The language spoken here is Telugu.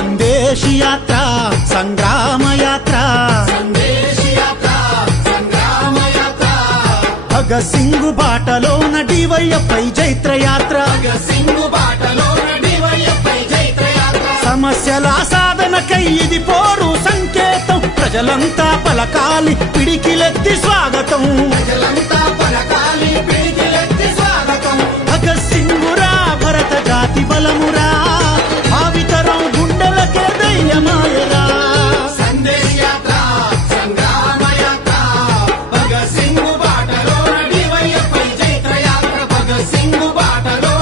సందేశి యాత్ర సంగ్రామ యాత్ర భగత్ సింగ్ బాటలోన డివైఎఫ్ఐ జైత్ర యాత్ర సమస్యల సాధనకై ఇది పోరు సంకేతం ప్రజలంతా పలకాలి పిడికిలెత్తి స్వాగతం భగత్ సింగురా భరత జాతి బలమురా భావితరం గుండెలకే ధైర్యమాయరా సందేశ్ యాత్ర సంగ్రామ యాత్ర భగత్ సింగ్ బాటలో డివైఎఫ్ఐ జైత్ర యాత్ర భగత్ సింగ్ బాటలో